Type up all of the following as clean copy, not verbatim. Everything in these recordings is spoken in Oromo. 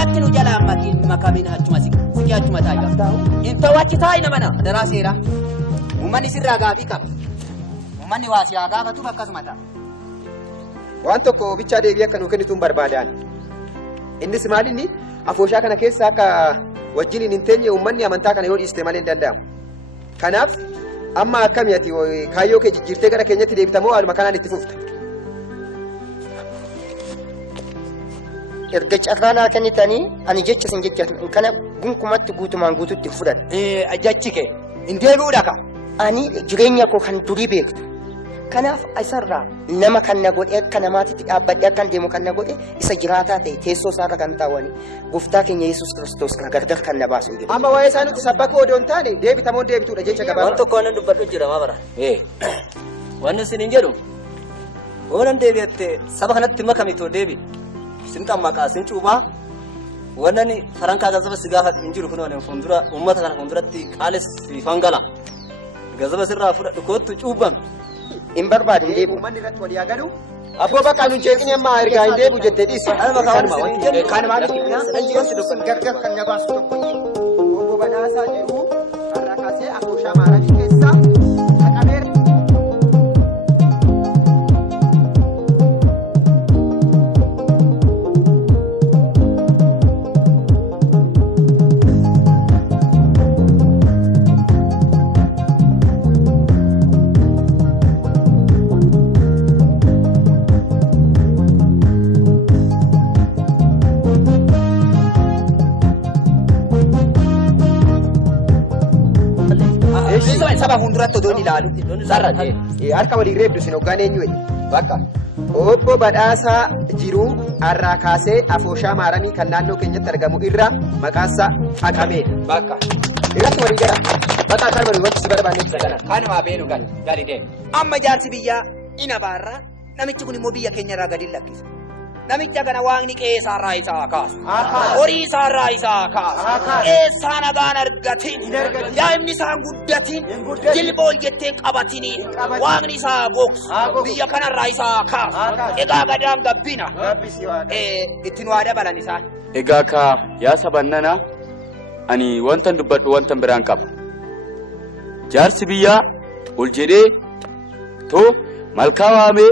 Duubatti nu jalaan makamin achuma sikii achuma taa'i. Intoo achi taa'i namana daraa seera. Uummanni sirraa gaafii qaba. Uummanni waa siyaa gaafatu akkasuma ta'a. Waan tokko bichaa deebii akka nuu kennituun barbaadaan. Innis maalinni afooshaa kana keessa akka wajjin hin teenye uummanni amantaa kana yoo dhiiste malee hin danda'amu. Kanaaf amma akkami ati kaayyoo kee jijjiirtee gara keenyatti deebitamoo haaluma kanaan itti fufta? Erga carraa kennitanii ani jecha sin jechatu kana gunkumatti guutumaan guututti fudhan. Jechi kee hin deebi'uudha ka. Ani jireenya koo kan durii beektu. Kanaaf isarraa nama kan na godhe akka namaatitti dhaabbadhe akkan deemu kan na godhe isa jiraataa ta'e teessoo isaarra kan taawwani gooftaa keenya Yesuus Kiristoos kana gargar kan na baasu jedhu. Amma waa'ee isaa nuti sabbakoo odoon taane deebitamoo deebituudha jecha gabaabaa. Waan tokko waan dubbadhu jira maa bara. Waan isin hin jedhu waan deebi'atte saba kanatti makamitoo deebi. Sin maqaa sin cuubaa wannan farankaa gazaba si gaafa hin jiru kun waan fuuldura uummata kana fuulduratti qaales fangala. Gazaba sirraa fudhadhu kootu cuubame. In barbaadin deebu. Uummanni irratti walii galu. Abboo bakka nu jeeqni amma ergaa hin deebu jettee dhiisi. Gargar kan na baasu tokko. Obbo Badhaasaa jedhu har'a kaasee afooshaa maaramii keessaa haqameera. Saba hunduratti odoon ilaalu sarratti harka walii reebdu sin hoggaan eenyu bakka obbo Badhaasaa jiru har'aa kaasee afooshaa maaramii kan naannoo keenyatti argamu irra maqaansaa haqameedha bakka irratti walii gara bakka kan walii wanti si barbaannetti sagana kanuma beenu gadi deemu. Amma jaarsi biyyaa ina baarraa namichi kun immoo biyya keenya irraa gadi lakkisa. Namicha kana waaqni qe'ee isaarraa isaa kaasa. Horii isaarraa isaa kaasa. Eessaa nagaan argatiin. Daa'imni isaan guddatiin. Jilbool jetteen qabatiniin. Waaqni isaa gogsu. Biyya kanarraa isaa kaasa. Egaa gadaan gabbina. Ittiin waa dabalan isaan. Egaa kaa yaa sabannana ani wantan dubbadhu wantan biraan qaba. Jaarsi biyyaa ol jedhee too malkaa waamee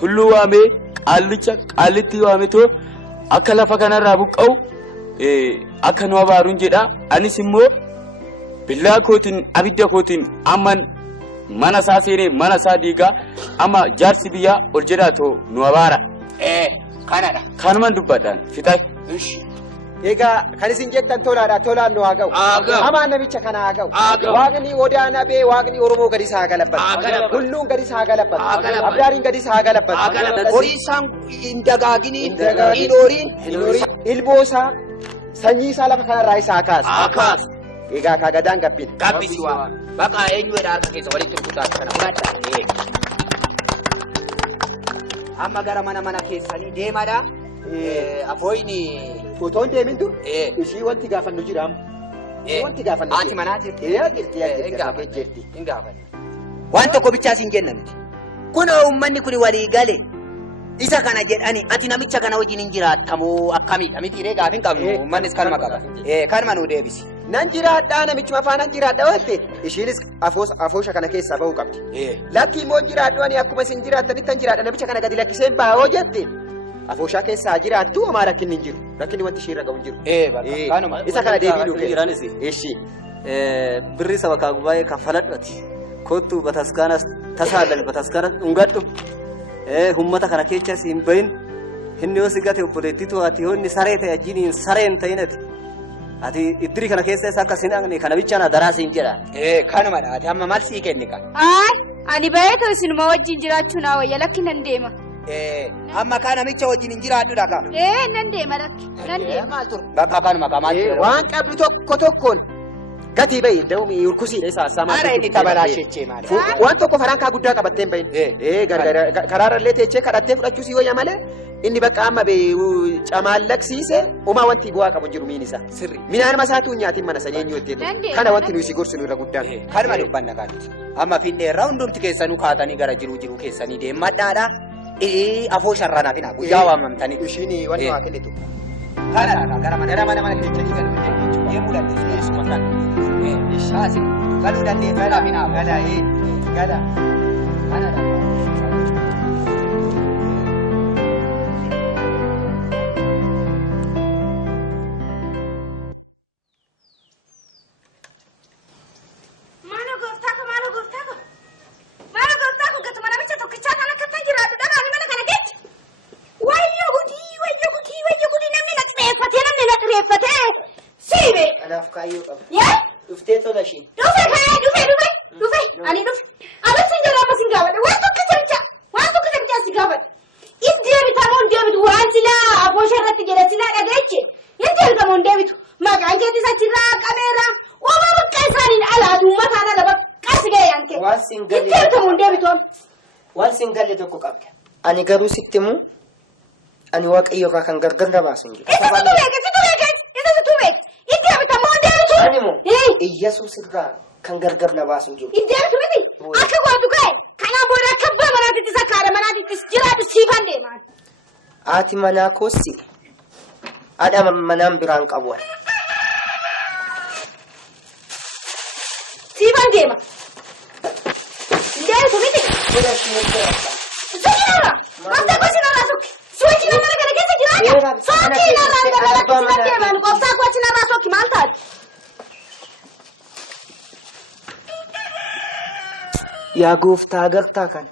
tulluu waamee qaalitti waametoo akka lafa kanarraa buqqa'u akka nu abaaruun jedha. Anis immoo billaa kootiin abidda kootiin amman mana isaa seenee mana isaa diigaa amma jaarsi biyyaa ol jedhaa too nu abaara. Kanadha. Kanuman dubbadhaan fixay. Egaa kan isin jettan tolaadha tolaan nu haa ga'u. Hamaan namicha kana haa ga'u. Waaqni odaana bee waaqni Oromoo gadi isaa galabbata. Hulluun gadi isaa galabbata. Abdaariin gadi isaa galabbata. Horii isaan hin dagaaginiin hin horiin ilboosaa sanyii isaa lafa kanarraa isaa kaasa. Egaa kaa gadaan gabbina. Gabbisi waa. Baqa eenyuudha harka keessa walitti rukutaa kana fudhadha. Amma gara mana keessanii deemadha. Afooyni Fotoon deemin dur ishii wanti gaafannu jira amma. Wanti gaafannu ati manaa jirti. Jirti. Hin gaafanne. Waan tokko bichaas hin jenna nuti. Kun uummanni kun walii gale isa kana jedhani ati namicha kana wajjin hin jiraattamoo akkamiidha miti iree gaafin qabnu uummannis kanuma qaba. Kanuma nu deebisi. Nan jiraadhaa namichuma afaan nan jiraadha watte ishiinis afoosha kana keessaa bahuu qabdi. Lakki immoo jiraadhu ani akkuma isin jiraattanitti hin jiraadha namicha kana gadi lakkiseen bahaa jette. Afooshaa keessaa jiraattu homaa rakkinni hin jiru. Rakkinni wanti ishee irra qabu hin jiru. Kanuma. Isa kana deebii dhufe. Jiraanis. Eshi. Birri saba kaagu baay'ee kaffaladhati. Kottu bataskaanas tasaalan bataskaanas dhungadhu. Uummata kana keessas hin bahin. Inni yoo si gate obboleettitu ati honni saree ta'e ajjiin sareen ta'inati. Ati iddiri kana keessa isa akka sin dhaqne kana bichaan daraasi hin jedha. Kanumadha ati amma maal sii kenni qaba. Ani baay'ee isinuma wajjin jiraachuu naa wayya lakki nan deema. Amma kaa namicha wajjin hin jiraadhudha ka. Nan deema lakki nan deema. Bakka kanuma ka maal jira. Waan qabdu tokkoon gatii bahi da'uumi urkusiidha isaa samaa. Ara inni tabalaashechee maali. Waan tokko farankaa guddaa qabattee hin bahin. Karaarallee teechee kadhattee fudhachuu si wayya malee inni bakka amma camaallaqsiise umaa wanti bu'aa qabu jiru miin isaa. Sirri. Minaan masaatuu nyaatiin mana sanyeen yoo ta'e kana wanti nuyi si gorsinu irra guddaan. Kanuma dubbanna kanti. Amma findeerraa hundumti keessanuu kaatanii gara jiruu keessanii deemadhaadha. Afoo sharranaa fi guyyaa waamamtanii. Ishiin wanti waa kennitu. Gara mana keechanii galuu dandeenya. Deemuu dandeessu. Yeesuma kan. Shaasi galuu dandeessu. Gala minaaf. Gala. Kanadha. Anaaf kaayyoo qaba. Dhuftee tola ishee. Dhufe. Ani dhufe. Alas hin jira amas hin gaafadhe. Waan tokko jabichaa si gaafadhe. Is deebitamoo hin deebitu waan silaa aboosha irratti jedhe silaa dhageeche. Hin deebitamoo hin deebitu. Maqaan keetis achirraa qabeera. Uumaa bakka isaaniin alaatu uummataan ala bakka si ga'e yanke. Waan sin galle. Hin deebitamoo hin deebitu. Waan sin galle tokko qabda. Ani garuu sitti himu ani waaqayyo irraa kan gargar na baasu hin jiru. Isa situ beeke. Hin deebitamoo hin deebitu. Ani moo Iyyesuus irraa kan gargar na baasu hin jiru. Hin deebitu miti. Akka gootu ka'e. Kanaan booda akka abbaa manaatittis akka haadha manaatittis jiraatu siifan deemaan. Haati manaa koossi haadha manaan biraan qabu. Siifan deema. Hin deebitu miti. Sinirra. Wanta gosinarraa sokki. Suuchi nama kana keessa jiraata. Sokki narraa dabalatti sinan deeman. Qofsaa koo achinarraa sokki maal taati? Yaa gooftaa agartaa kana.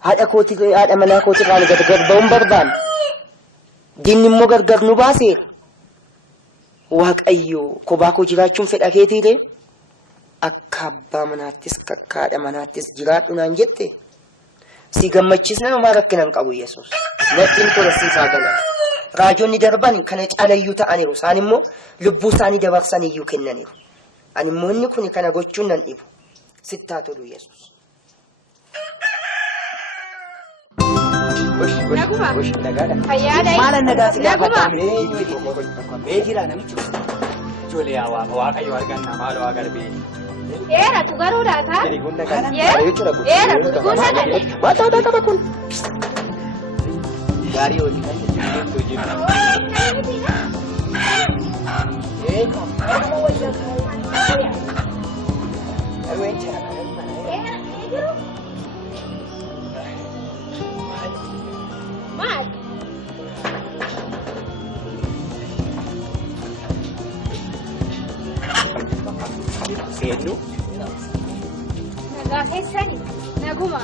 Haadha manaa kootirraan gargar ba'uun barbaanne. Diinni immoo gargar nu baaseera. Waaqayyo kophaa koo jiraachuun fedha keetiire akka abbaa manaattis akka haadha manaattis jiraadhu naan jette. Si gammachiisna namaa rakkinan qabu Yesuus. Nadhiin tolasiisaa galan. Raajonni darban kana caalayyuu ta'aniiru. Isaan immoo lubbuu isaanii dabarsan iyyuu kennaniiru. Ani immoo inni kun kana gochuun nan dhibu. Sittaa tolu Yesuus. Naguma. Nagaadha. Fayyaadha. Maal nagaa si gaafata? Naguma. Mee jira namichi. Ijoollee waaqayyo arganna maal waa garbee. Era tu garuu laata? Era gurgurtaa galee. Waataa qaba kun. Gaarii hojii kan jedhamu. Maal? Seennu. Nagaa keessani naguma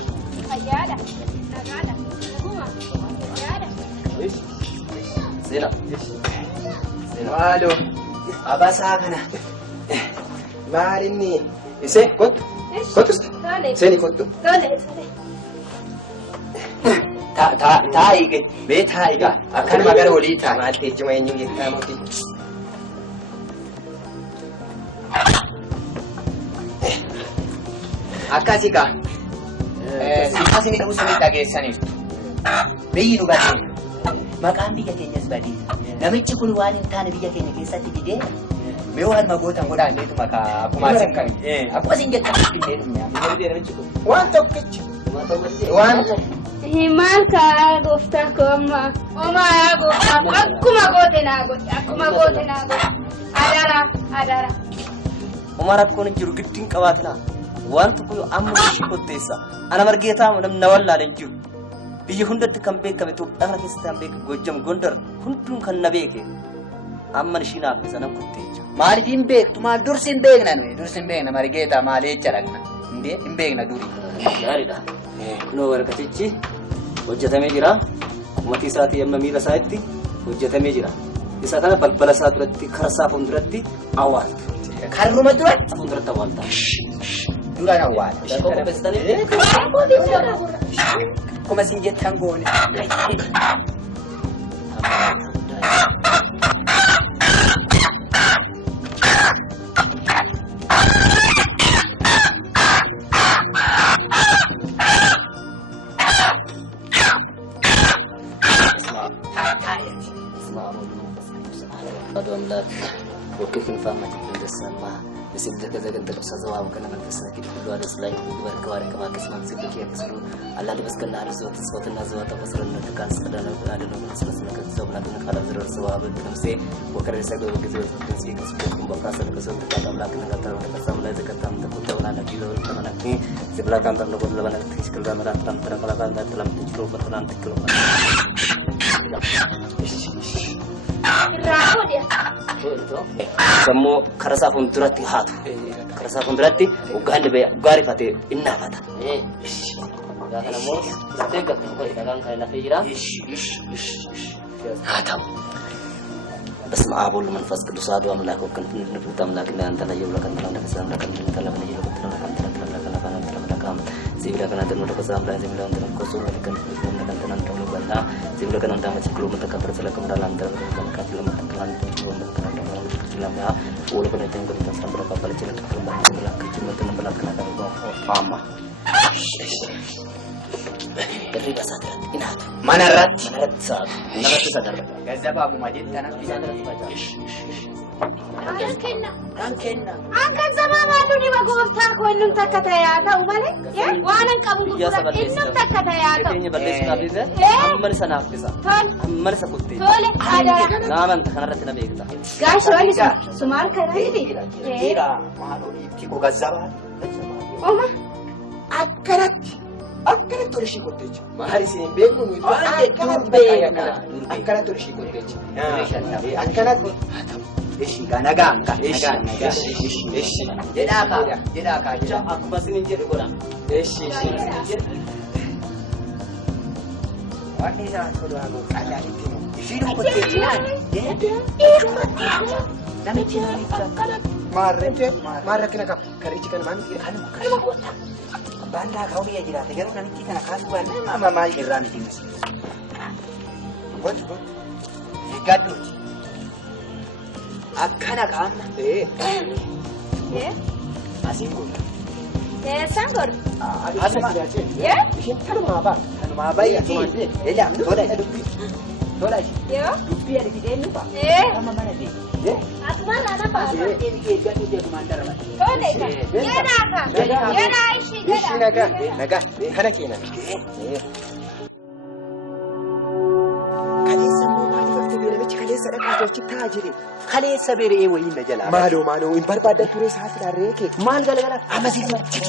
fayyaadha. Nagaadha. Naguma fayyaadha. Sena. Maaloo abasaa kana Maalinni isee kottu. Kottus. Tole. Seeni kottu. Tole. taa'ii bee taa'igaa akkanuma gara olii taa'i. Maal teessuma eenyu jettaa mootii. Akkasii kaa siifas ni dhufu suni dhageessaniif biyyi nu badee maqaan biyya keenyas badee namichi kun waan hin taane biyya keenya keessatti fidee mee waan magootan godhaanneetu maqaa akkuma asin kan akkuma asin jettan fidee dhumne Waan tokkichi. Waan Maal kaa gooftaa koo amma yaa gooftaa akkuma goote naa godhe akkuma goote naa godhe adara. Oma rakkoon hin jiru giddiin qabaatinaa waan tokko amma ishii qotteessa ana margeetaa namna wallaaleen jiru biyya hundatti kan beekame Itoophiyaa keessatti kan beekame Gojjam Gondar hunduun kan na beeke amma ishii naaf isa nan qotteecha. Maaliif hin beektu maal dursi hin beekna nuyi dursi hin beekna margeetaa maal jecha dhaqna hin beekna duri. Gaariidha. Kunoo warqatichi hojjetamee jira. Uummatii isaatii amma miila isaatti hojjetamee jira. Isa kana balbala isaa duratti karaa isaa fuulduratti awwaalta. Karruma duratti Fuulduratti awwaalta. duraan awwaala. Akkuma qopheessitanii Akkuma isin jettan goone. Aduh anak, wakil faham macam itu sama. بسم الله كذا كنت قصة زواج وكنا من قصة كده كل واحد سلاي يبارك وارك كما قسم من سبك يا كسر الله اللي بس كنا على زوات صوت الناس زوات فصل النتكان سكرنا وقاعد نقول سلسلة سنة كذا ولا كنا خلاص زر السواب بتمسي وكرر سكوا وكذا تمسي كسبكم بقى سنة كذا تكلم لكن كذا كذا ولا إذا كذا تقول ولا نبي ولا كذا نكني سبلا كان تقول ولا نكتيش كل ده مرات تام ترى كلا كان تلام تجلو بتلام تجلو Rahu dia. Semua kerasa pun terati hatu, kerasa pun terati, ugan deh, ugari fate, inna fata. Gak kena mau, setegak tuh, kau ikan kaya nafi jira. Hatam. Bas maabul manfas kedua dua melakukan penutupan lagi nanti lagi ulakan dalam kesalahan melakukan dalam sehingga kena tenun kesalahan sehingga untuk kosong melakukan melakukan tenun dalam benda sehingga kena untuk macam belum mentekan berselakam dalam melakukan belum mentekan dalam ya ulah kena tengok kita sampai berapa kali jalan terbang melakukan cuma tenun melakukan apa mama dari bahasa darat inat Mana rat? saat sadar Gazza babu majid tanah bisa Angkat sama malu di bagus tak kau enam tak kata ya tahu mana? Ya, wanan kamu gurau enam tak kata ya tahu. Kayaknya balik sekali deh. Aman sana bisa. Tol, Aman sakuti. tol ada. Naman takkan rati nabi kita. Gas wali sumar kara ini. Kira malu ibu gazza babu. Oma, Akkana turishi kottecha. Mahari sin beeknu nu akkana turishi kottecha. Akkana Ishi gana ganga. Ishi. Jedaka. Aku masih ninjir orang. Ishi. Wani sa kudu aku ada itu. Ishi nu kottecha. Namichi nani Marra kana kap karichi kana mani kana Banda kau ni aja lah. Garuu namichi kana kaasuwan nama maal irraa miti misi. What? Gadduuti. Akkana kaamna. Asiin kun. sanggur. Asuma. Ya? Ishin kanuma ba. Kanuma bayyati. Elam tola. Tola. Yo. Dubbi ada di denu pa. Kama mana di? Aku mana apa? Dia gaddu dia kumandara ba. Tole kan. Yana ishi Ishi naga kana kenan. Kaleessa moo maaliif hafte beelamichi kaleessa dhaqaa tolchi taa jire. Kaleessa beeree wayiin na jalaa. Maaloo hin barbaaddan ture isaati dhaarree kee. Maal galagala? Amasiif machi.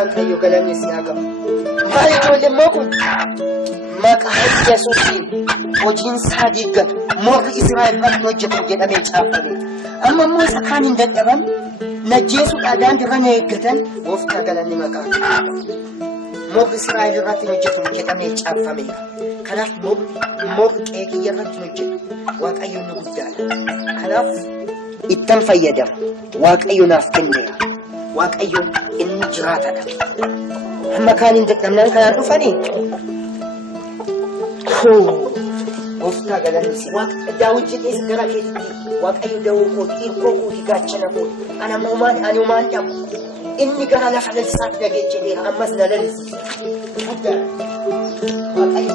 waaqayyo galanni si haa gahu. Maal ijoolleen moo kun maqaa Yesuusiin hojiin isaa diiggatu morri Israa'el irratti hojjetan jedhamee caafame. Amma immoo isa kaan hin dadhaban najjeesuudhaa daandiirra na eeggatan gooftaa galanni maqaa morri Israa'el irratti hojjetan jedhamee caafameera. Kanaaf morri qeeqiyya irratti hojjetu waaqayyo nu guddaadha. Kanaaf ittan fayyadama waaqayyo naaf kenneera. Waaqayyo inni jiraatadha. Amma kaan hin dadhabnaan kanaan dhufanii gooftaa galanni si Daawit jedhee gara keetitti waaqayyo da'oo kooti hirkoo kooti gaachana kooti ani uumaan dhabu inni gara lafa lalisaatti dhageecheera ammas na lalisiisa. Waaqayyo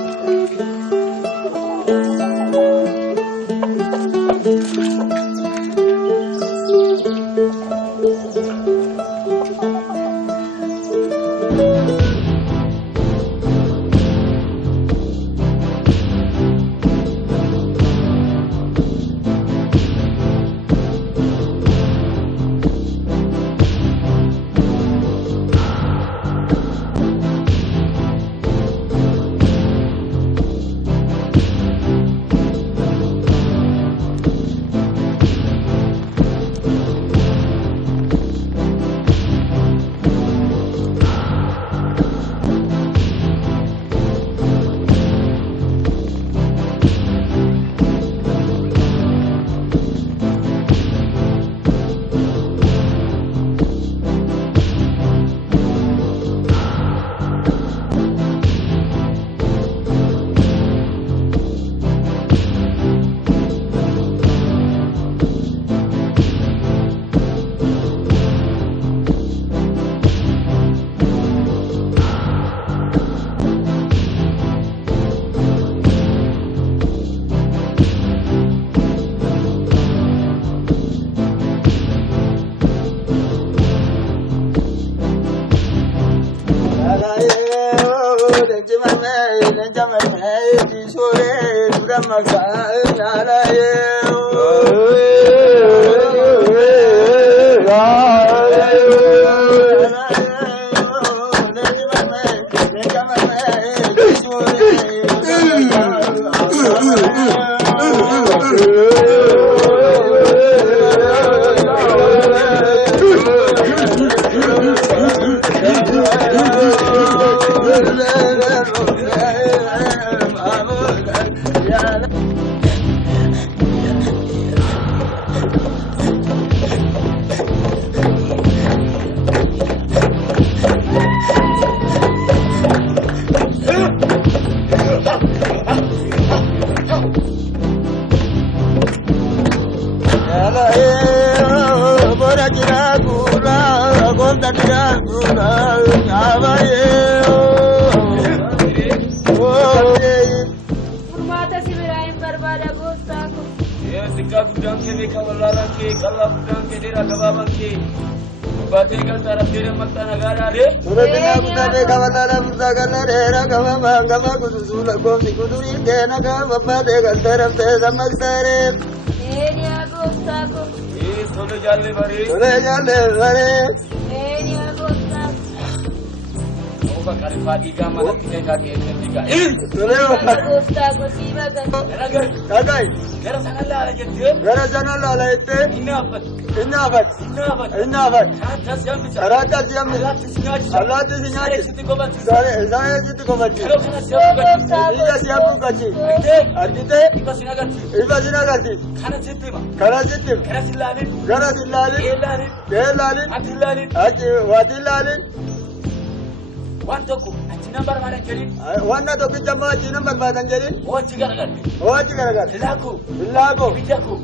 Wantoku, achi nambar mana jadi? Wanna tokko jamma achi nambar baadan jedhin Ochi garagalti. Ochi garagal Ilaku. Ilaako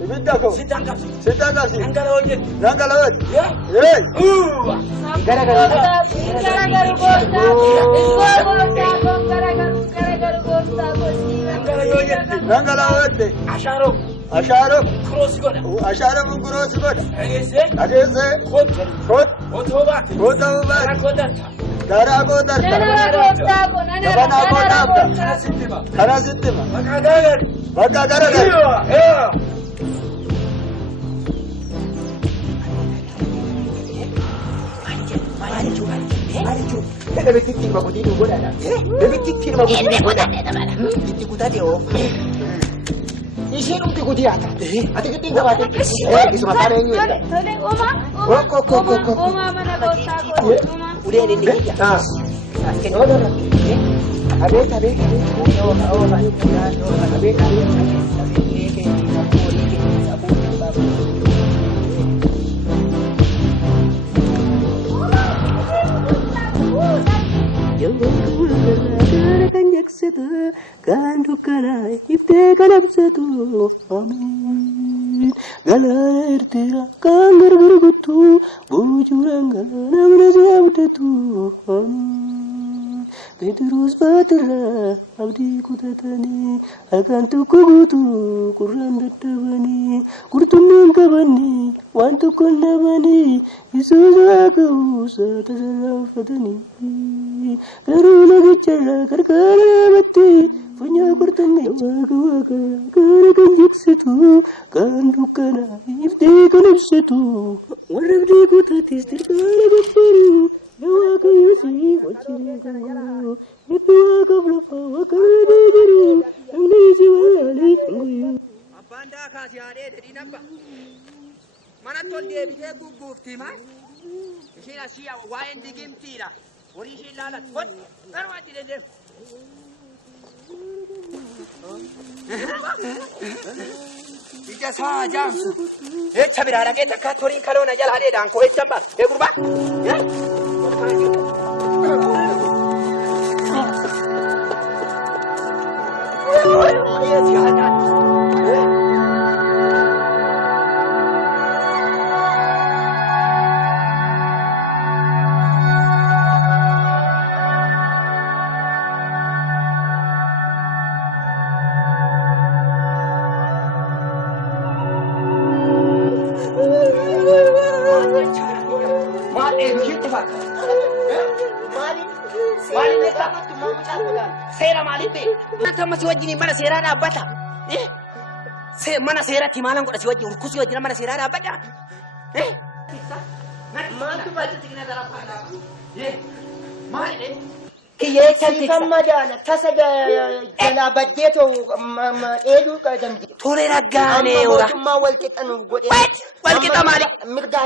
Ibiddako. Sitan Kapsi. Nangala hojjetti Nangala hojjetti. Yee Garagaru Nangala hojjetti Ashaaro Kurosi goda. Ashaaro mun kurosi goda Agese. Kot. Otobaati. Rakodarta. Gara kodarta Dabana kodarta Kana sittima Bakka garagari Maalichu namitti ittiin magutii nu godhadha. Namitti ittiin magutii nu godha. Itti kutate oo. Isheen umti gutii haata. Ati giddiin gabaate. Isuma faana eenyu jedha. Tole uumaa. Uumaa mana gooftaa uumaa. Uleen inni guyyaa. Abeet abeet kan jaksatu kan dukkana iftee kan absatu amin galana irtira kan gargar guttu bujuran galana namni abdatu amin Petrus batira abdi kutatani akan tukku gutu Quran dadabani kurtumin kabani wantu konnabani Yesus aku satasarafatani karuna gechara karkara batti punya kurtumi waka waka kan jiksitu kan dukana ifte kan absitu warabdi kutatis tirkala gabbaru waka yusi wachiri guru itu waka flafa waka dejiri anglisi wali nguyu Abanda kasi ade dedi nabba. Mana tol deebitee gugguufti maal? Ishiin asii waa'een digimtiidha. Horii isheen laalat. Kun garmaatti deddeemu. Ija isaa jaamsu. Echa biraa dhaqee takka horiin kaloona jala adeedhaan koo echan baas. Ee gurbaa. Seera maaliif bee? Amma si wajjin mana seeraa dhaabbata. Mana seeratti maalan godha si wajjin urkusii wajjin mana seeraa dhaabbata. Maaltu baay'ee signa daraafaa? Maalidhe? Kiyyeessifan madaala tasa jalaa baddeetoo dheeduu qabdamti. Tole raggaanee ora. Mootummaa walqixxanu godhee. Walqixa maali? Mirga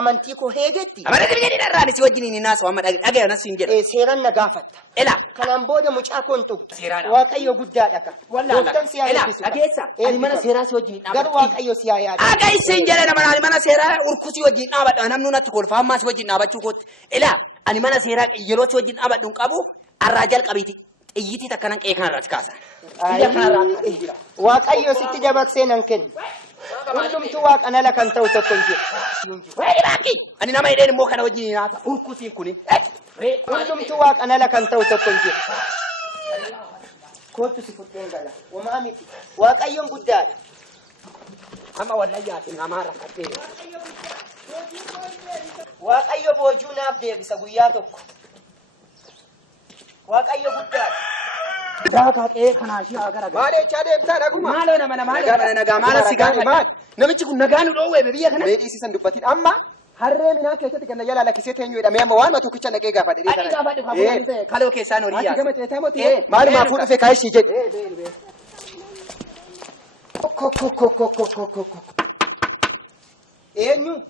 amantii koo heegetti. Amantii biyya dheeraan si wajjin inni naasoo amma dhaga'e nas hin jedhu. Seeran na gaafatta. Ela. Kanaan booda mucaa koon tuqxa. Seeraadha. Waaqayyo guddaadha kan. Gooftaan si haa eebbisu. Dhageessa. Ani mana seeraa si wajjin dhaabadha. Garuu Waaqayyo si haa yaadu. Akka isin jedhe nama mana seeraa urkusii wajjin dhaabadha. Namni natti kolfa ammaa si wajjin dhaabachuu kootti. Ela. Ani mana seeraa yeroo si wajjin dhaabadhu hin qabu. Arraa jalqabiiti. Xiyyitii takka nan qe'ee kanarratti kaasa. Waaqayyo sitti dabarsee nan kennu. Hundumtuu waaqan ala kan ta'u tokko hin jiru. Wayi baaki. Ani nama hidheen immoo kana wajjin nyaata. Urkusiin kuni. Hundumtuu waaqan ala kan ta'u tokko hin jiru. Kootu si fudheen gala. Wamaa miti. Waaqayyoon guddaadha. Amma wallayyaatiin namaa rakkattee. Waaqayyo boojuu naaf deebisa guyyaa tokko. Waaqayyo guddaadha. Jaakaa qe'ee kanaa ishee agara. Maal echaa deemtaa naguma? Maaloo nama nagaa maala si gaafadha. Maal? Namichi kun nagaa nu dhoowwee biyya kana. Mee dhiisisan dubbatiin amma harree minaa keessatti kan na jala lakkisee teenyu jedhamee amma waan tokkicha naqee gaafadhe Ani gaafadhu kafuudhaan kaloo keessaan horii Ati yaasa. gama ceetaa mootii maalumaa fuudhufee kaayishii jedhe. Eenyu?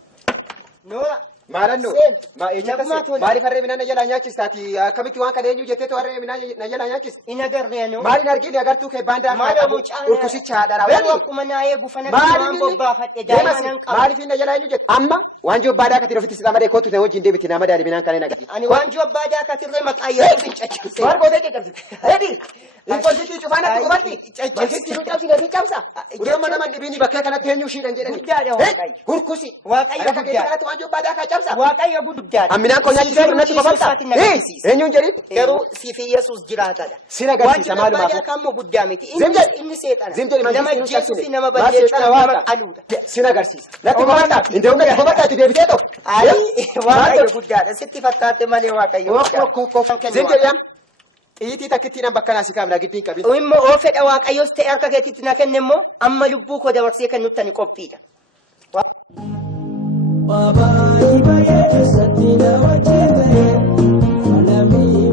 Noora. Maalanno Nagumaa tola. maaliif harree minaa na jalaa nyaachistaati akkamitti waan kana eenyu jetteetu harree minaa na jalaa nyaachista? Ina garreeno. Maaliin arginu agartuu kee baandaa Maala mucaan. urkusicha haadhara Garuu akkuma naa eegu fana waan bobbaafadhe daa'imman qaba. maaliif na jalaa eenyu jette? Amma waan jobbaadhaa kati ofitti si dhamadee kootu ta'e wajjin deebiti nama daali minaan kana nagati. Ani waan jobbaadaa katirree maqaa yeroo sin caccabse. Maal gootee caccabsite? Hedi! Inkolsitii cufaanatti qubatti? Mangisti nu cabsine fi cabsa. Udomma nama dhibiini bakkee kanatti eenyu shiidhan jedhani. Guddaadha Waaqayyo. Hurkusi. Waaqayyo Akka keessa guddaadha. kanatti waan jobbaadhaa kaa cabsa. Waaqayyo guddaadha. Amminaan koo nyaachisee natti qofalta. Eenyuun jedhin? Garuu siif Yesuus jiraatadha. Sin agarsiisa Waan maalumaaf. jobbaadaa kammoo guddaa miti. Zim jedhi. Inni seexana. Zim jedhi Nama mangisti nu jeesuufi cabsine. nama Maal balleessu seexana nama waaqa? qaluudha. Sin agarsiisa. Natti qofalta. Indeemu natti qofalta ati deebitee tokko. Ayi Waaqayyo guddaadha. Sitti fakkaatte malee Waaqayyo guddaadha. Zim jedhi am. Xiyyitii takkittiidhaan bakka naasii kaamna giddiin qabin. Immoo oo fedha Waaqayyoos ta'e harka keetitti na kenne immoo amma lubbuu koo dabarsee kennutti ani qophiidha. Baba iba ye satina wajebe, malami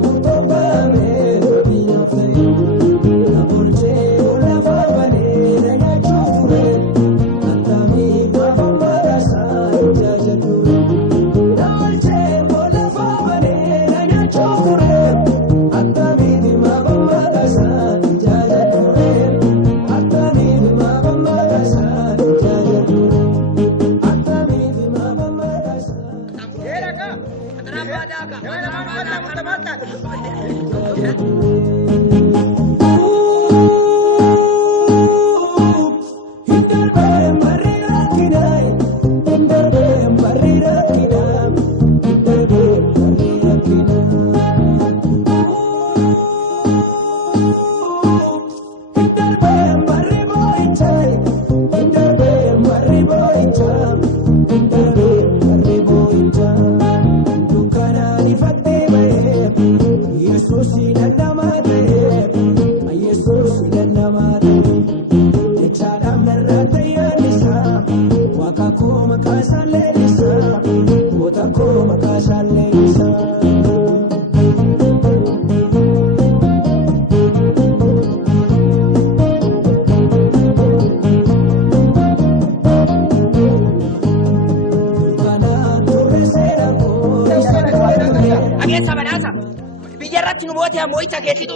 moita ke tidu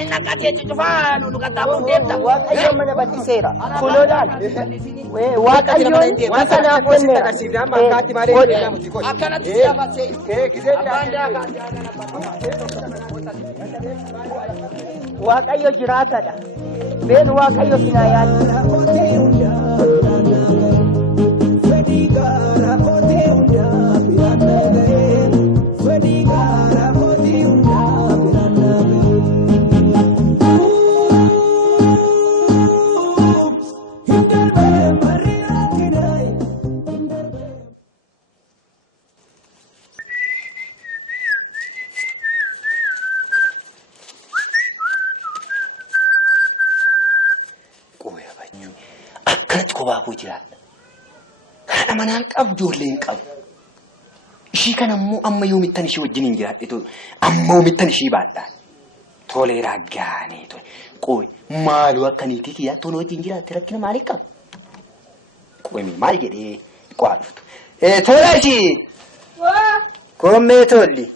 inna kate tufanu nukatabu ndemta waaqayyo mana bal'iseera kunoodhaan waaqayyo masanaaf kenne akkanatti siyaafate waaqayyo jiraatadha been waaqayyo sinaa yaadda manaan qabu ijoolleen qabu ishii kana immoo amma yoo mittan ishii wajjin hin jiraadhitu amma yoo mittan ishii baadhaan tolee raaggaanii tole qooy maaloo akkaniitii kiyyaa tola wajjin jiraatte rakkina maalii qabu qooy maal jedhee qo'aa dhuftu tola ishii koommee tolli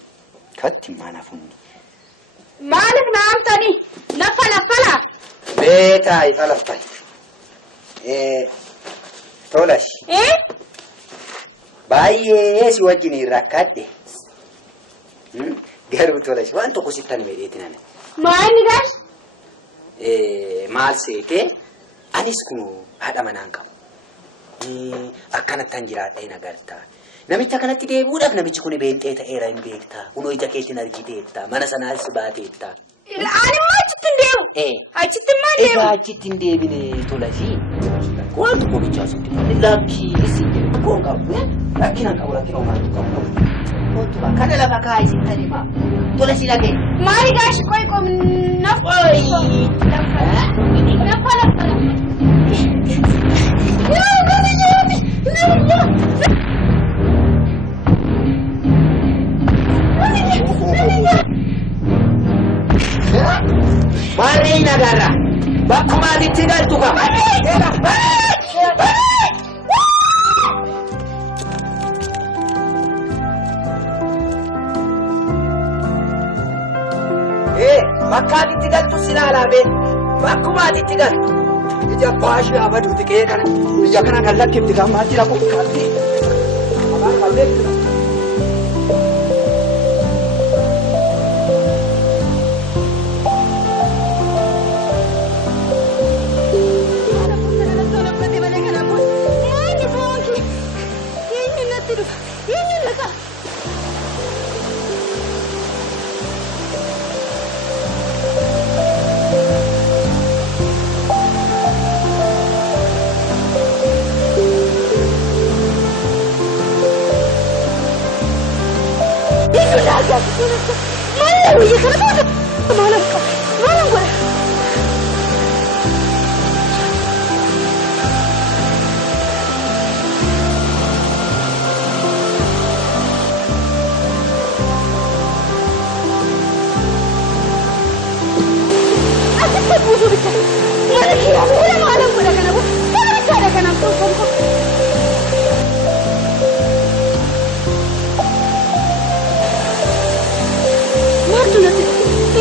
katti maanaaf hundi maaliif naamtanii laffala beetaa ifa laffal tolash baay'ee si wajjin rakkadhe garuu tolash waan tokko sittan meedheetti nana maal gash maal seete anis kun haadha manaan qabu akkanattan jiraadha hin agartaa namicha kanatti deebi'uudhaaf namichi kun beenxee ta'eera hin beektaa kunoo ija keetiin argiteetta mana sanaas baateetta ani achitti hin deebu achitti maal deebu achitti hin deebine tolashii wanti koomichaa sitti lakkii isi koon qabu lakkina qabu lakkina uumaatu qabu wantuba kana lafa kaayisi tanima tola si lagee maali gaashi qoy qoom naf maali nagarra bakkumaatitti galtu qaba bakkaatitti galtu silaalaa bee bakkumaatitti galtu ija baashii abaduuti qe'ee kana biyya kana kan lakkifti gammaa jira bukkaatti afaan qalleetti Mana wujud kenapa? Malam kau, malam gua. Aku tak butuh bicara. Mana kira malam gua kenapa? Mana cara kenapa kau? Ini tuh,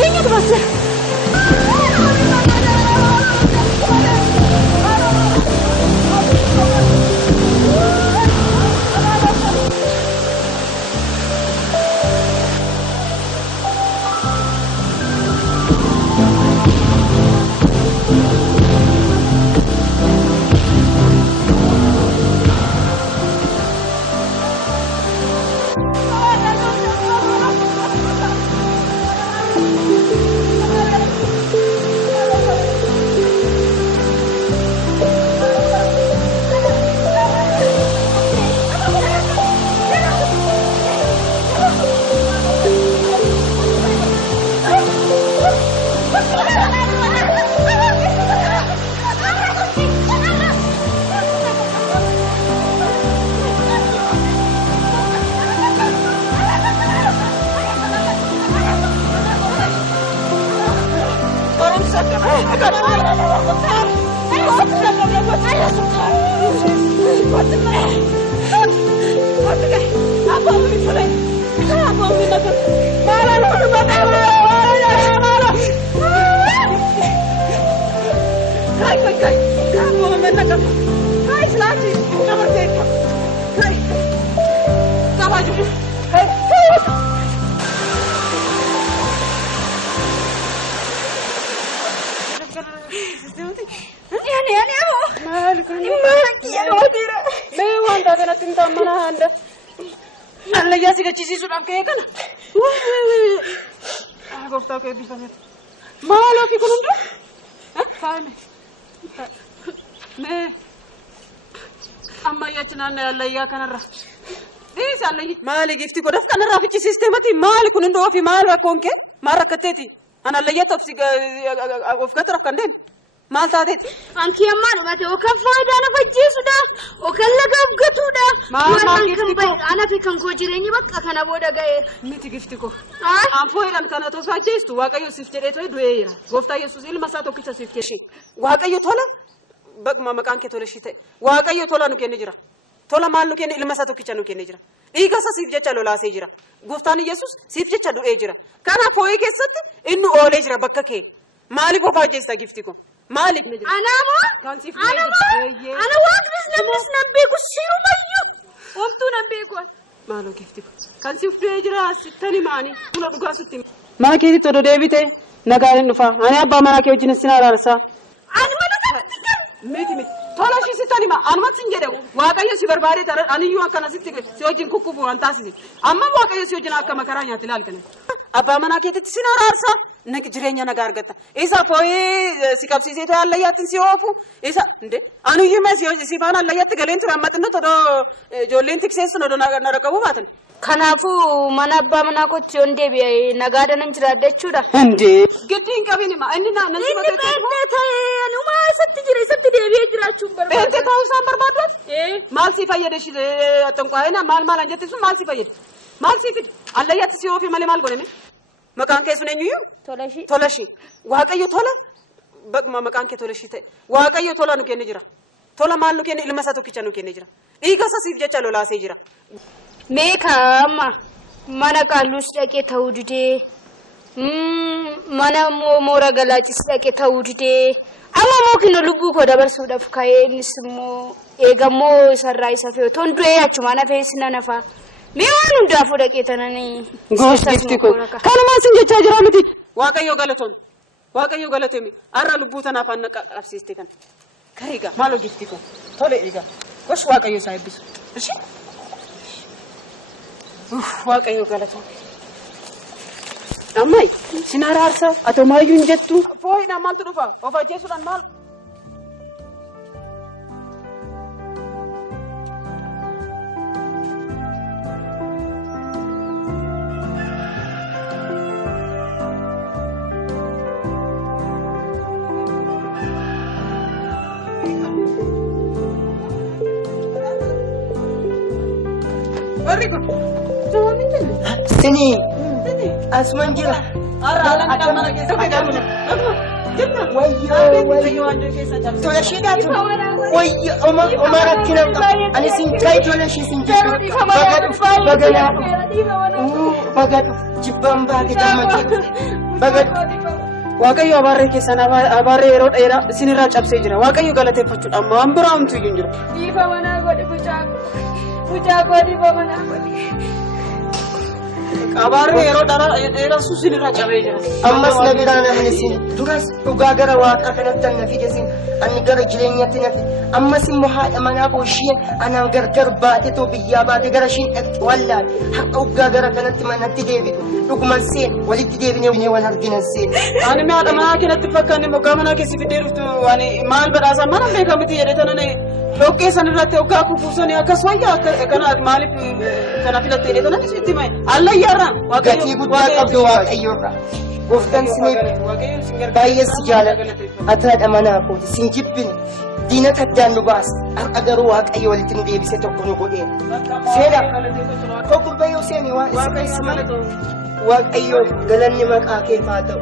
ini tuh Allah ya siga cisi sudah kayak kan? Aku tahu kayak bisa nih. Malu aku kunum tu? Faham? Me, amma ya cina me Allah ya kan arah. Ini Allah ni. Malu gifti kau dah kan arah fici sistem mati. Malu kunum tu afi malu aku onke. Marah keteti. Ana Allah ya topsi aku fikir terus kan dem. Mal tadi. Anki amma rumah tu okan faida na fajje sudah. Okan lagam gatu dah. Mal gifti ko. Ana fikir kau jirenyi bak akan abo dah gaya. Miti gifti ko. Ampo ilan kana to sa jestu waka Yusuf jede to dueira. Gofta Yesus ilma sa to kicha sifte shi. Waka tola bag mama kan ke tola shite. Waka tola nu kenne jira. Tola mal nu kenne ilma sa to kicha nu kenne jira. Iga sa sif jecha lola se jira. Gofta ni Yesus sif jecha du'e jira. Kana foye keessatti innu ole jira bakka ke. Maali bofa jesta gifti ko. Malik. Anamo? Ana waqtis namnis nambeeku siru mayyo. Omtu nambeeku. Maalo gifti. Kan si fudee jira sittani maani. Kula dhugaa sitti. Maa keeti todo deebite nagaaleen dhufa. Ani abbaa manaa kee wajjin sin araarsa. Ani mana kanatti kan. Miti. Tola shi sittani ma. Anumatti sin jedhe. Waaqayyo si barbaade tara aniyyuu akkana sitti si wajjin kukkufu waan taasise. Amma waaqayyo si wajjin akka makaraa nyaatti ilaal kana. Abbaa manaa keetitti sin araarsa. Nak jireenya nagaa argata. Isa fooyi si qabsiisee ta'e allayyaatti si oofu. Isa nde anu yume si faana allayyaatti galeen ture ammaxinno todo ijoolleen tikseessu no na qabu baatan. Kanaafuu mana abbaa manaa kotti yoon deebi'e nagaadhaan hin jiraadha jechuudha. Nde giddiin qabini ma inni na nasi bakka beekne ta'e anuma isatti deebi'ee jiraachuun barbaada. Beekte ta'uu isaan barbaadduat? Maal si fayyade shi xonqaayina maal anjetti sun maal si fayyade? Maal si fide? Allayyaatti si oofe malee maal godhame? Maqaan kee sun eenyuyyuu? Tolashi. Tolashi. Waaqayyo tola. Bagma maqaan kee Tolashi ta'e. Waaqayyo tola nu kenne jira. Tola maal nu kenne ilma isaa tokkicha nu kenne jira. Dhiiga isaa siif jecha lolaasee jira. Meekaa mana qaalluus dhaqee ta'uu didee mana moora galaachis dhaqee ta'uu didee amma mookinno lubbuu koo dabarsuudhaaf ka'ee innis immoo eegammoo isarraa isa fe'u toon du'ee achuma na fe'is na nafa. Mee waan hundaafuu dhaqee tananii. Goos gifti ko. Kanumaan sin jechaa jira miti. Waaqayyo galatoon. Waaqayyo galatoomi. Har'a lubbuu tanaaf anna qabsiiste kan. Kariga maaloo gifti ko. Tole eega. Goos waaqayyo isaa eebbisu. Ishi. Waaqayyo galatoon. Ammai sin araarsa atoo maayyuu hin jettu. Fooyidhaan maaltu dhufa? Of ajjeesuudhaan maal? Sini asman jira. Tola shida tu. Wayyo Omar kinam. Ani sin kai tola shi sin jira. Bagadu jibbam ba kita mati. Bagadu. Waaqayyo abaarree keessan abaarree yeroo dheeraa isinirraa cabsee jira. Waaqayyo galateeffachuudha amma waan biraa homtuu iyyuu hin jiru. Dhiifa manaa godhi bucaa godhi manaa godhi. Abaarree yeroo dheeraa sun isinirraa cabee jira. Ammas na biraa namni sin duras dhugaa gara waaqaa kanatti an na fide sin ani gara jireenyatti na fide. Ammas immoo haadha manaa koo isheen anaan gargar baate too biyyaa baate gara ishiin dhaqxe wallaale har'a dhugaa gara kanatti manatti deebitu. Dhuguman seen walitti deebinee wal arginan seen. Ani haadha manaa keenatti fakkaanne moggaa manaa keessi fiddee dhuftu ani maal badhaasaa mana beekamiti jedhee tanane dhoqqee sanirratti hoggaa kukuusanii akkas wayyaa kana maaliif kana filattee jedhee tanani sitti maye allayyaarraa gatii guddaa qabdu waaqayyoorraa. Gooftaan siniif baay'ee si jaalladha. Ati haadha manaa kooti sin jibbine diinata addaan nu baasa. Har'a garuu waaqayyo walitti nu deebise tokko nu godheera. Seena koggubbayyoo seeni waan isa mala. Waaqayyo galanni maqaa keef haa ta'u.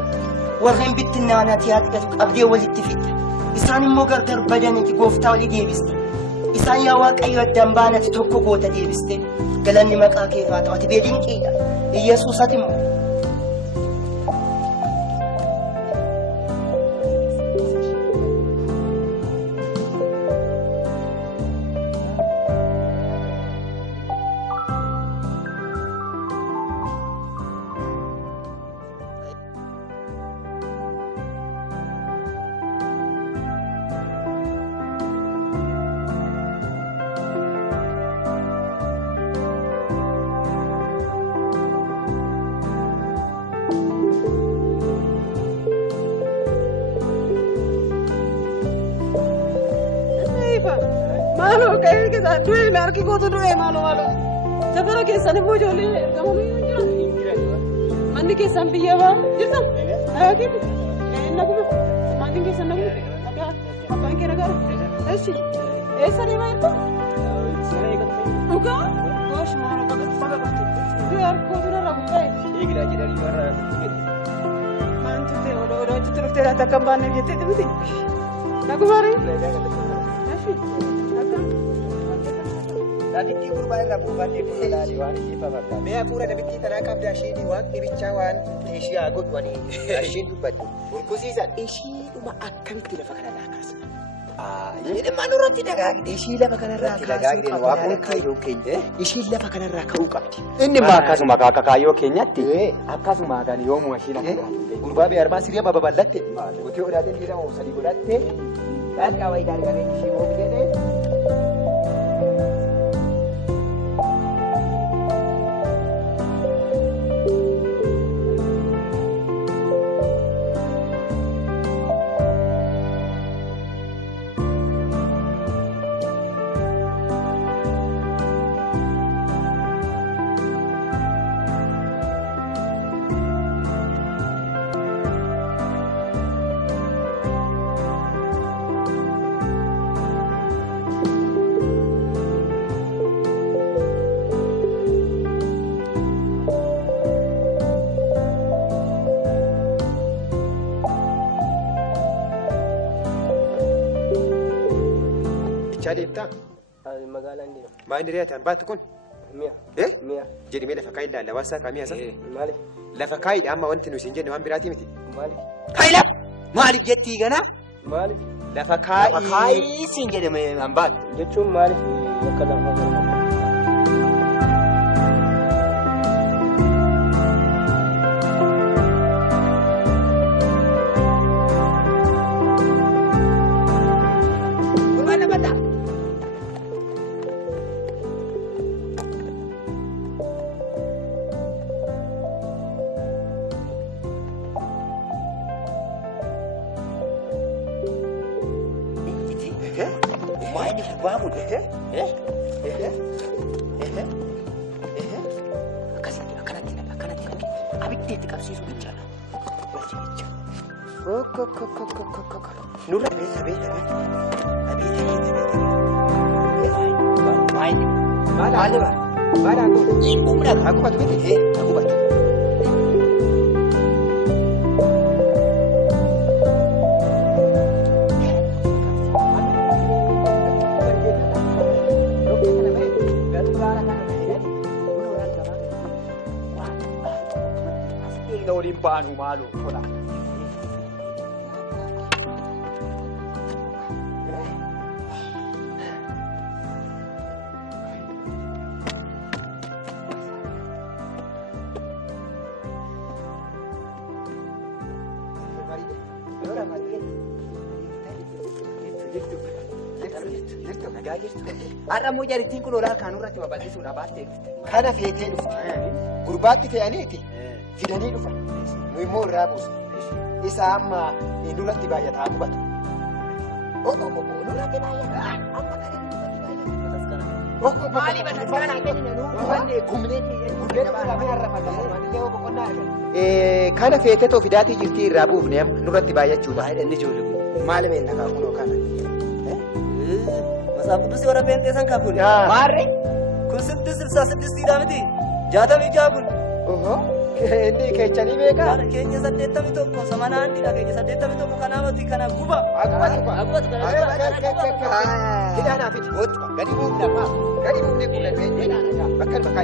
Warreen bittinnaanaati haati qabdee walitti fidda. Isaan immoo gargar badaniti gooftaa walii deebista. Isaan yaa Waaqayyo addaan baanati tokko goota deebiste galanni maqaa kee haa ta'u ati beelinqiidha. Yesuus ati immoo. Maalo kayo kita duwe marki ko to duwe maalo. Safara ke sani mo jole gamu jira. Mandi ke san biya ba jirta. Ake na ko mandi ke san na ko. Apa ke raga. Eshi. Esa ni mai to. Uga? Gosh mara baga baga. Yar ko dina ragu kai. Igira jira yara. Mantu te odo chitro te rata kambane yete dimti. Naku mari. Tadi di kurba irra buufanne fuudhaadhi waan ifa bakka. Mee hafuura namitti tanaa qabda asheetii waaqni bichaa waan ishii haa godhani ashiin dubbadhu. Burkusiisan ishiidhuma akkamitti lafa kanarraa kaasa. Dhimma nurratti dagaagde ishii lafa kanarraa kaasuu qabdi. Kaayyoo keenya ishii lafa kanarraa ka'uu qabdi. Inni immoo akkasuma akka kaayyoo keenyatti akkasuma kan yoomuu ishii lafa gurbaa bee armaa siree babal'atte gootee odaateen dhiirama sadii godhatte dhaadhaa wayii dhaadhamee ishii moo bidee Deemtaa? Magaalaan deema. Maal inni reetaan baattu kun? Mi'a. Mi'a. Jedhimee lafa kaayii ilaalla waasaa kaamii asa? Maali? Lafa kaayiidha amma wanti nuyi hin jenne waan biraatii miti. Maali? Kaayila maaliif jettii ganaa? Maali? Lafa kaayii. Lafa kaayii siin jedhame hambaatu. Jechuun maaliif akka lafa Nurra beesa beesa. Maal aku? Ibu mana? Aku batu bete. Aku batu. Panu malu, kola. Har'a moo jarittiin kun olaa kaanuu irratti babal'isuudha baattee dhufte. Kana feetee dhufte. Gurbaatti fe'aniiti fidanii dhufan. Nu immoo irraa buusu. Isa amma nurratti baay'ataa qubatu. Nurratti baay'ataa. Amma kana nurratti baay'ataa. Maali bataskaana kenna nuu gumnee kana feetetoo fidaatii jirtii irraa buufne amma nurratti baay'achuu baay'ee inni ijoollee kun maal meenna kaa kunoo kana. Masaaf kudusi warra peenteessan kaa kun. Maarree. Kun 666 miti 66 kun. Inni keechanii beekaa? Kana keenya 81 samanaan dha keenya 81 kanaamatti kana guba. Abbatu hidhaanaa fiti gootu gadi buufna gadi buufne kun bakka bakka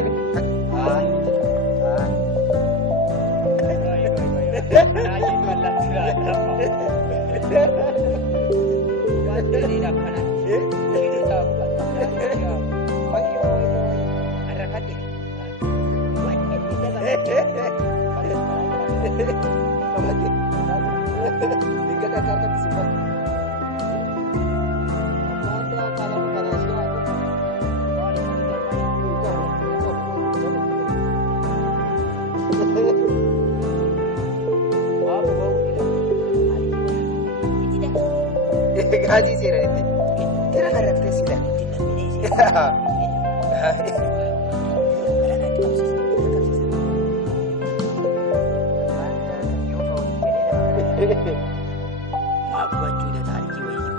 Gaji sira ini. Kira ada tes dah. Aku sudah tarik jiwa ini.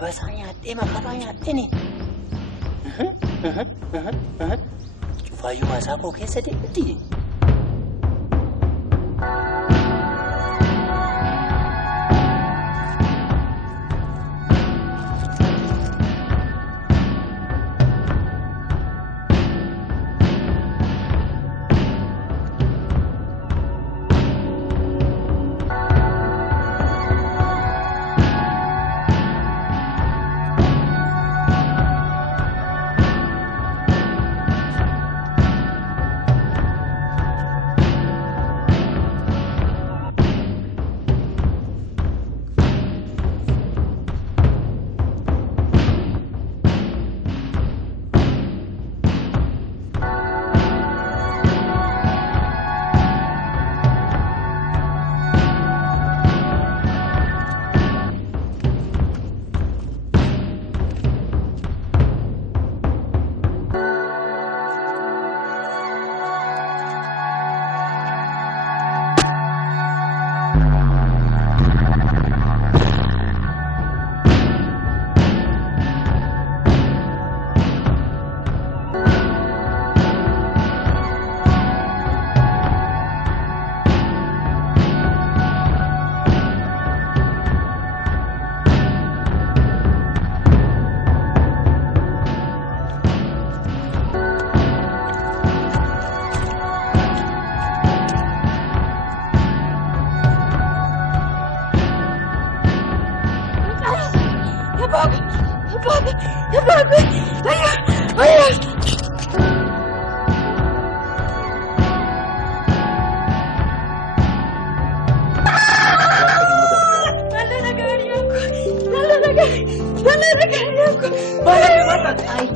Basanya tema katanya ini. Cufayu masako keessa deemti.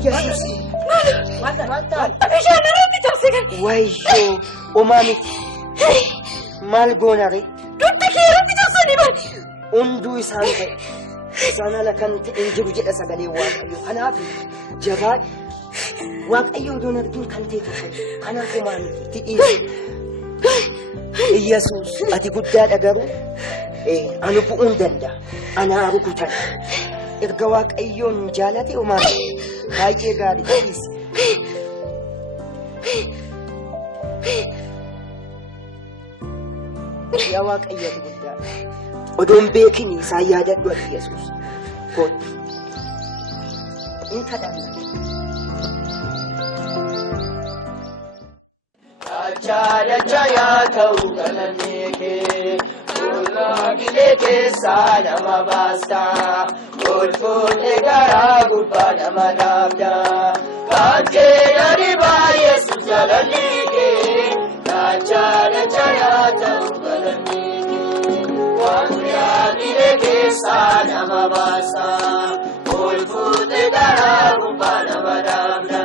Yesus. Bishaan irratti cabse kan. Wayyoo uumamiti. Maal goona ree? Dugda kee irratti cabsanii bari. Hunduu isaan ta'e. Isaan ala kan ta'e hin jiru jedha sagalee Waaqayyo. Kanaaf jabaa Waaqayyo iddoo arginu kan ta'e tokko. Kanaaf uumamiti dhiise. Yesus ati guddaadha garuu ani bu'uun danda'a. Anaa rukutan. Erga Waaqayyoon jaalate uumamti. Baay'ee gaarii dhiise. Yaa Waaqayyo ati guddaa. Odoon beekini isaan yaadadhu ati Yesuus. Kootu. In kadhanna. Dachaa yaa ta'u galanni kee Ulmaa gilee keessaa nama baasta Golfootee garaa gubbaa nama dhaabda Kan keedani baay'eessu jalalli kee Dachaa yaa ta'u galanni kee Ulmaa gilee keessaa nama baasta Golfootee garaa gubbaa nama dhaabda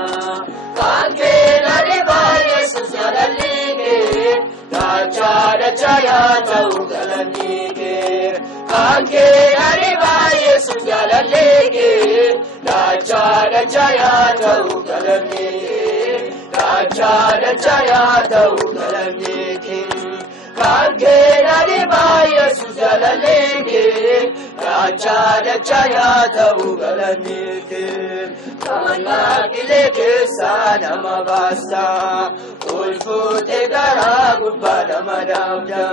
Kan keedani baay'eessu jalalli kee Dachaa yaa ta'u galanni kee Kan keedani baay'eessu jalalli kee Dachaa yaa ta'u galanni kee Dachaa yaa ta'u galanni kee Kan keedani baay'eessu jalalli kee Dachaa yaa ta'u galanni kee Ulmaa gilee keessaa nama baasta Golfootee garaa gubbaa nama dhaabda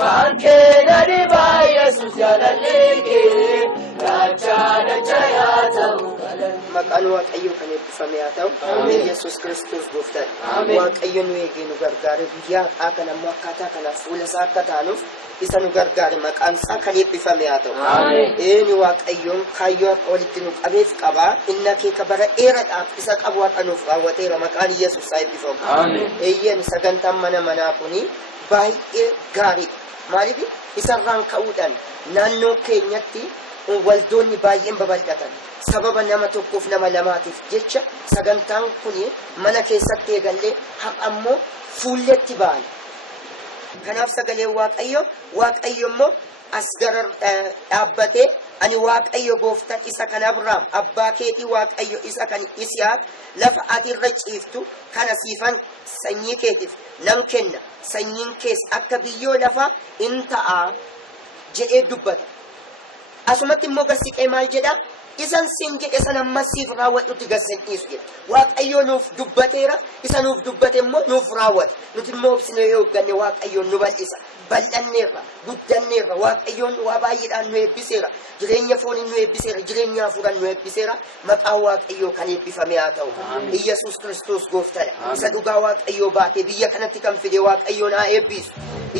Kan keedani baay'eessu jalalli kee Dachaa yaa ta'u galanni Maqaan Waaqayyoo kan eebbifame haa ta'u. Yesuus Kiristoos gooftaan. Waaqayyo nu eegee nu gargaare guyyaa har'aa kan ammoo akkaataa kanaaf fuula isaa akka taanuuf isa nu gargaare maqaan isaa kan eebbifame haa ta'u. Eeni Waaqayyoon kaayyoo akka walitti nu qabeef qabaa. Inni akeeka bara dheeraadhaaf isa qabu akka nuuf raawwateera maqaan Yesuus haa eebbifamu. Eeyyeen sagantaan mana manaa kuni baay'ee gaariidha. Maaliif isarraan ka'uudhaan naannoo keenyatti waldoonni baay'een babal'atan. Sababa nama tokkoof nama lamaatiif jecha sagantaan kuni mana keessatti eegallee haqa ammoo fuulletti ba'an. Kanaaf sagalee Waaqayyo immoo as gara dhaabbatee ani Waaqayyo gooftaan isa kan Abrahaam abbaa keetii Waaqayyo isa kan Yisihaaq lafa ati irra ciiftu kana siifan sanyii keetiif nan kenna sanyiin kees akka biyyoo lafaa in ta'a jedhee dubbata. Asumatti immoo garsiqee maal jedha? Isan sin jedhe san ammas siif raawwadhutti garsin dhiisu jedha. Waaqayyo nuuf dubbateera, isa nuuf dubbate immoo nuuf raawwate. Nuti immoo obsine yoo ganne Waaqayyoon nu bal'isa. Bal'anneerra, guddanneerra, Waaqayyoon waa baay'eedhaan nu eebbiseera. Jireenya fooniin nu eebbiseera, jireenya hafuuraan nu eebbiseera. Maqaan Waaqayyoo kan eebbifame haa ta'u. Yesuus Kiristoos gooftaadha. Isa dhugaa Waaqayyoo baatee biyya kanatti kan fide Waaqayyoon haa eebbisu.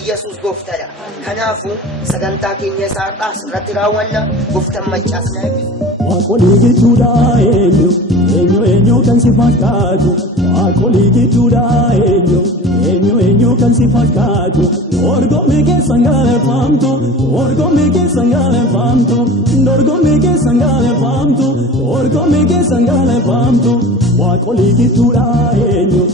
Yesuus gooftaadha. Kanaafuu sagantaa keenya isaa har'aas irratti raawwanna gooftaan machaas na eebbisu. Waaqolii jechuudha eenyu kan si fakkaatu Waaqolii jechuudha eenyu kan si fakkaatu Dorgommii keessan gaaleffamtu dorgommii keessan gaaleffamtu dorgommii keessan gaaleffamtu dorgommii keessan gaaleffamtu Waaqolii jechuudha eenyu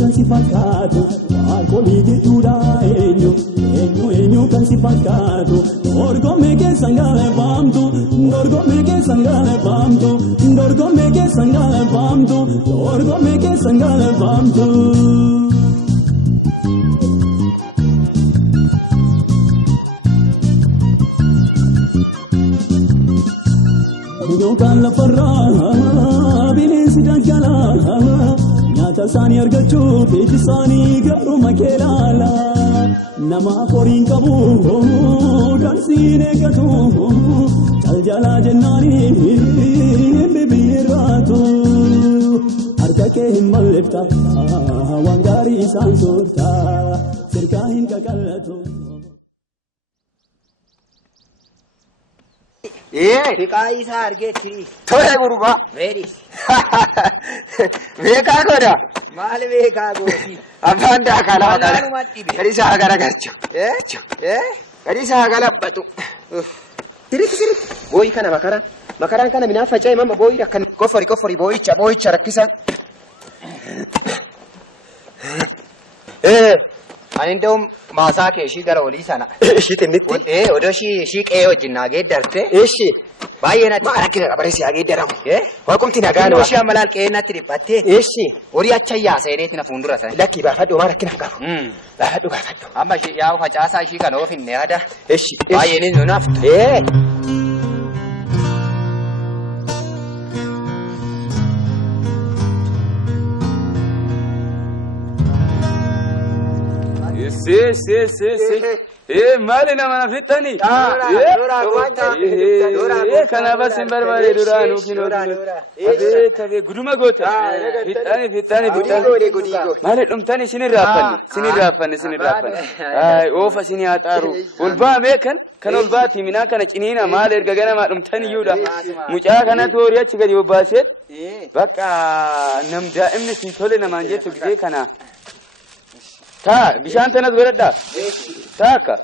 kan si fakkaatu Waaqolii jechuudha eenyu kan si fakkaatu dorgommii keessan gaaleffamtu dorgommii keessan gaaleffamtu dorgommii keessan gaaleffamtu dorgommii keessan gaaleffamtu. Yookaan lafarraa bineensi daggalaa nyaata isaanii argachuuf iji isaanii garuma kee laala namaaf horiin qabu kan siin eeggatu jaljalaa jennaanii bibirraatu harka kee hin balleefta waan gaarii isaan soorta sirkaa hin qaqallatu. Fiqaa isaa argeetti. Tole gurbaa. Reedis. Beekaa godha. Maal beekaa gooti? Abbaan daakalaa kana. Wallaanumatti beekaa. Gadi isaa garagalchu. Gadi isaa galabbatu. Sirriitti. Booyi kana bakara. Makaraan kana minaa faca'e mama boo'ii rakkan. Qoffori boo'icha rakkisa. Ani ndoo maasaa kee ishii gara olii sana. Ishii xinnitti. Odoo ishii qe'ee wajjin naa geeddarte. Ishii. Baay'ee natti. Maal akkina qabaree si haa geeddaramu. Waaqumti nagaan Ishii ishii amalaal qe'ee natti dhiphattee. Ishii. Horii acha yaaseereeti na fuuldura sana. Lakkii baafadhu maal akkina qabu. Baafadhu. Amma ishii yaa facaasaa ishii kana oofinne yaada. Ishii. Baay'eenis nu naftu. Maali nama na fixxani? Kana basin barbaade duraa nuukin abee guduma goota. Fixxani. Maali dhumtani isin irraaffanne. Oofa isin haa xaaru. Ol baamee kan ol baati minaa kana ciniina maal erga ganamaa dhumtani iyyuudha. Mucaa kanatu horii achi gadi bobbaaseet bakka nam daa'imni siin tole namaan jettu gisee kana. Bishaan tanas godhadhaa. Akka.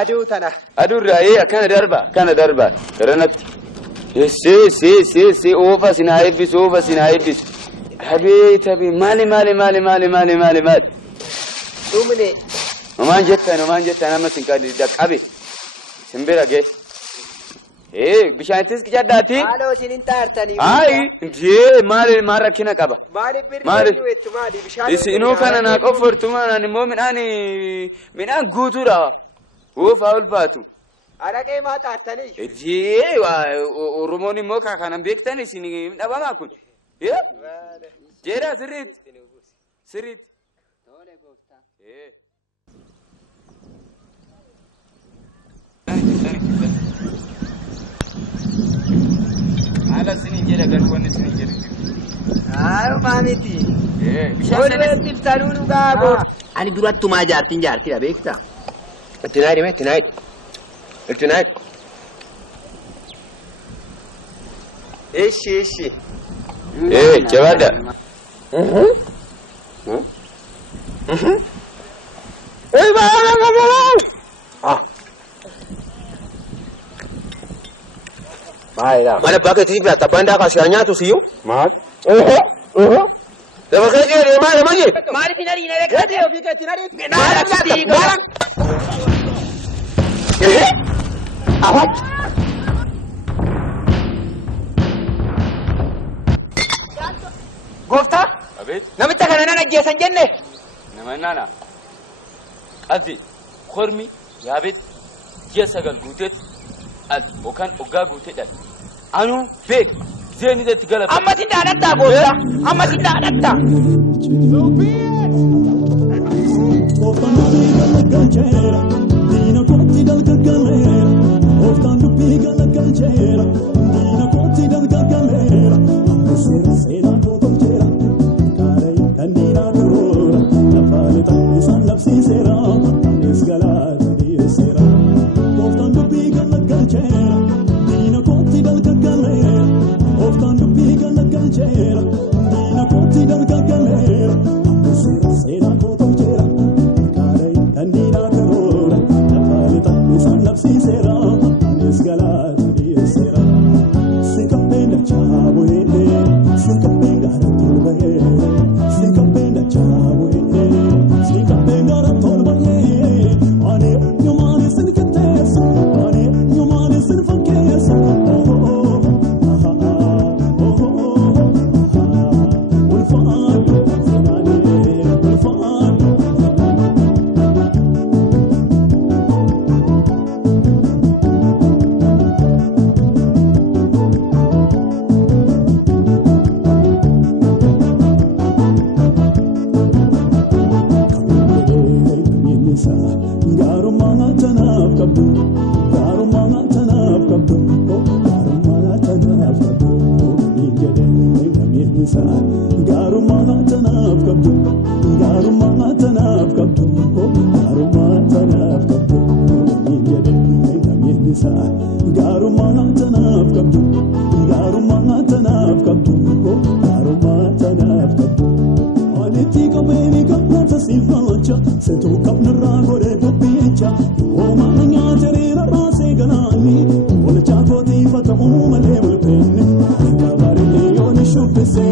Aduu tana. Aduurraa akkana darba. Daranatti. Oofa sin haa eebbisu. Abee maali. Dhumne. Homaan jettan amma sin qabe. Sin bira gee. Bishaanittis qicadhaati. Haaloo isin hin taartanii. Maal rakkina qaba. Maali? Isinuu kana naa qoffortumaan immoo midhaan guutuudha. Oofaa ulfaatu. Araqee maa taartanii? Oromoon immoo kanan beektan isin dhabamaa kun. Jeeraa sirriitti. Haala sinin jedha garuu wanni sinin jedhu. Maamiti. Bishaan tiftanuu dhugaa goota. Ani durattumaa jaartiidha beektaa? Itti naayidhi. Ishii. Jabaadha. Mana bakka itti filatta bandaa kaasii nyaatu siyyuu. Maal? Lafa kee jiree maali maji? Maaliif hin ariine beektaa? Ofii keetti hin ariitu. Gooftaa? Abeet. Namicha kana nan ajjeesan jenne. Nama nana. Ati kormi yaabeet ji'a 9 guuteet ati yookaan waggaa guuteedhaan anuu beeka zeen itti galata. Amma si dhaadhattaa gooftaa. Amma si dhaadhattaa. Sera itti qabeeni qabnata silfaacha seetuu qabnarraa godhee dubbicha homaa nyaatereera raasee galaanni walchaa kootiifatamuu malee walfeenni gabaaree yooni shubbise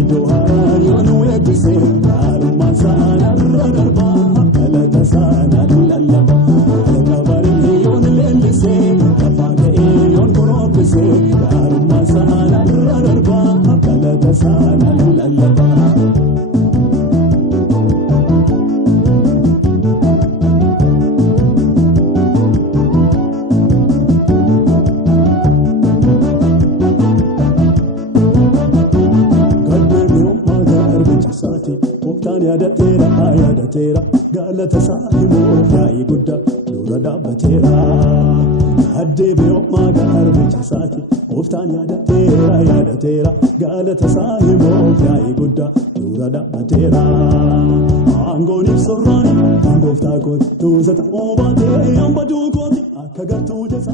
iddoo haaraa yooni weebbise gaalummaan saanarra darbaa galata saanaan lallaba gabaaree yooni leellise lafaa ka'ee yoon goroobbise gaalummaan saanarra darbaa galata saanaan lallaba. Yaadateera galata saahimoo yaa'ii guddaa dura dhaabbateera addeebi'oo maagaa arbicha saati gooftaan yaadateera galata saahimoo yaa'ii guddaa dura dhaabbateera aangoon ibsorraani gooftaa kooti tuusa ta'uu baatee hambaduu kooti akka gartuu jasa.